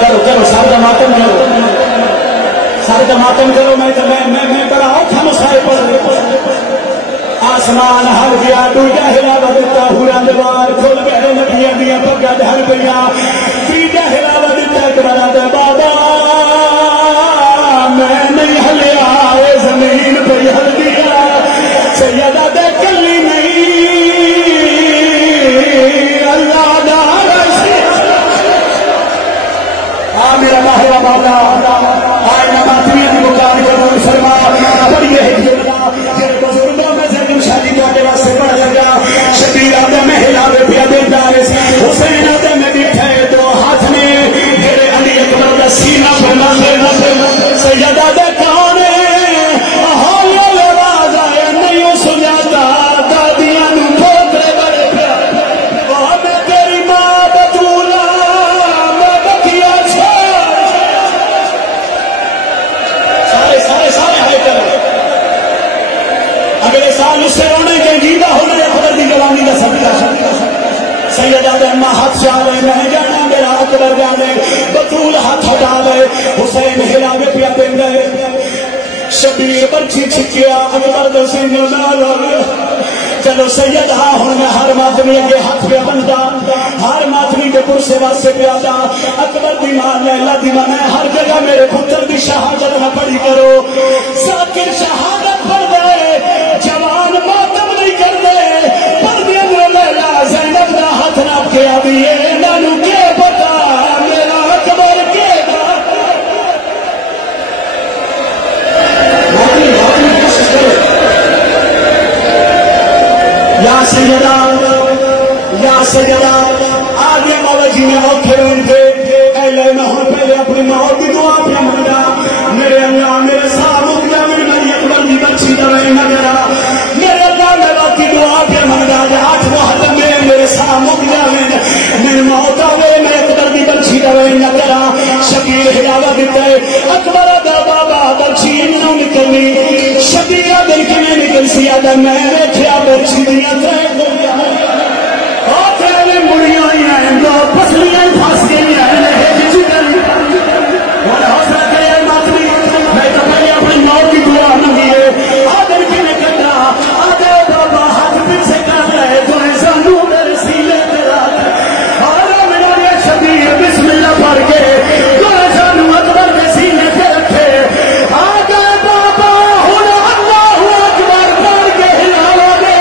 کرو کرو سر کا ماتم کرو، سر کا ماتم کرو. میں بڑا اوکھا مسائل پڑھ آسمان ہر گیا دوجا ہلاوا دیتا ہورا دیوار کھل گئے نبیاں دیا پگا ڈھل گیا تیجا ہلاوا دیتا کرا دے بابا میں نہیں ہلیا اے زمین پہ ہل گیا سیدہ دے کلی نہیں اللہ دا میرا ماہرہ مولا آئے نماتمی دی مقام قبول فرما بڑی ہے شادی کے واسطے پڑھ لگا شبیر آدھے میں ہلاوے پیا دیتا ہے حسین آدھے میں بیٹھے تو ہاتھ میں میرے علی اکبر کا سینہ بنا لینا سیدہ دے کون حال آواز آیا نہیں ہو سجاتا دادیاں نو پوترے بڑے پیارے میں تیری ماں بطولا میں بکیا چھوڑ سارے ہائے کرو اگلے سال اس سے رونے کے جیدہ ہونے اکبر دی جوانی کا صدقہ سیدہ دے ماں ہاتھ چاہے میں جانا میرا اکبر جانے بطول ہاتھ ہٹا لے حسین ہلاوے پیا دیں گئے شبیر برچی چھکیا اکبر دے سنگل نالا چلو سید ہاں ہوں میں ہر ماتمی کے ہاتھ پہ بنتا ہر ماتمی کے پرسے واسے پہ آتا اکبر دی ماں لیلہ دی ماں ہر جگہ میرے پتر دی شہادت نہ پڑی کرو ذاکر شہادت پڑھ دے جوان ماتم نہیں کر دے پڑھ دے لیلہ زینب دا ہاتھ ناپ کے آدھیے نانو کے پتا میرا اکبر کے یا سیدہ آگے مولا جی نے اوکھے ان کے اہلے میں ہوں پہلے اپنی موت کی دعا پہ مانگا میرے اللہ میرے ساتھ مک جاویں میری اکبر کی بچی دویں نہ میرا میرے اللہ میرا کی دعا پہ مانگا ہاتھ محتم میں میرے ساتھ مک جاویں میری موت آوے میں اکبر کی بچی دویں نہ کرا شبیر ہلاوا دیتا ہے اکبر دا بابا بچی نہ نکلنی شبیر دل کے میں نکل سی آدھا میں کیا بچی دیا تھے مڑیاں ہیں دو پسلیاں پھنس گئی ہیں حوصلہ کرے ماتمی میں تو پہلے اپنی موت کی دعا مانگی ہے آدھر کی میں کٹا آدھے بابا ہاتھ پیچھے کر رہے تو ایسا نو میرے سیلے تیرا اور میرا یہ شبیر بسم اللہ پڑھ کے تو ایسا نو اکبر کے سیلے پہ رکھے آدھے بابا ہن اللہ اکبر پڑھ کے ہلاوا دے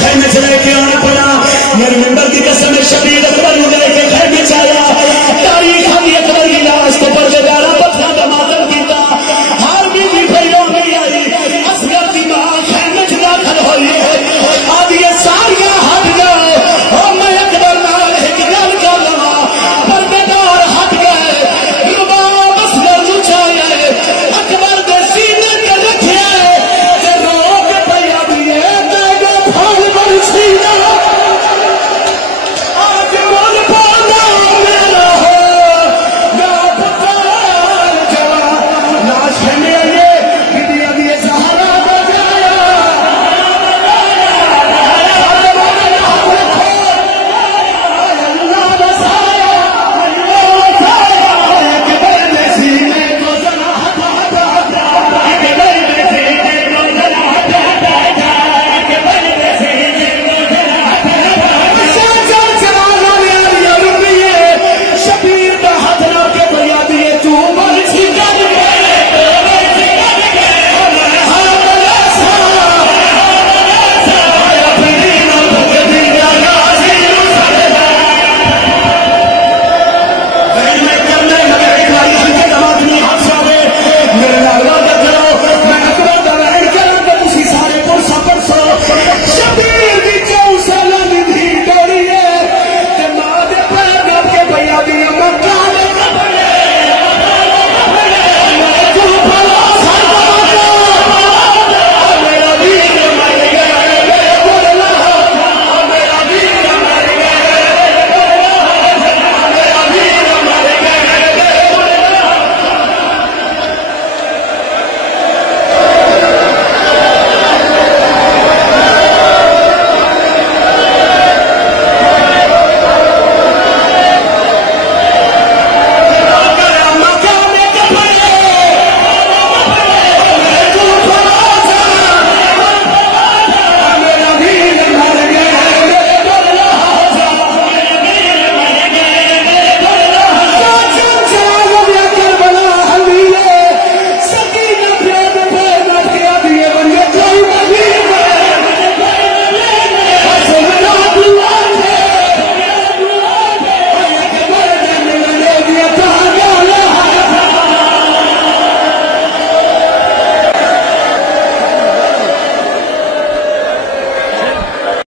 خیمے سے لے کے آنا پڑا. میرے ممبر کی قسم شبیر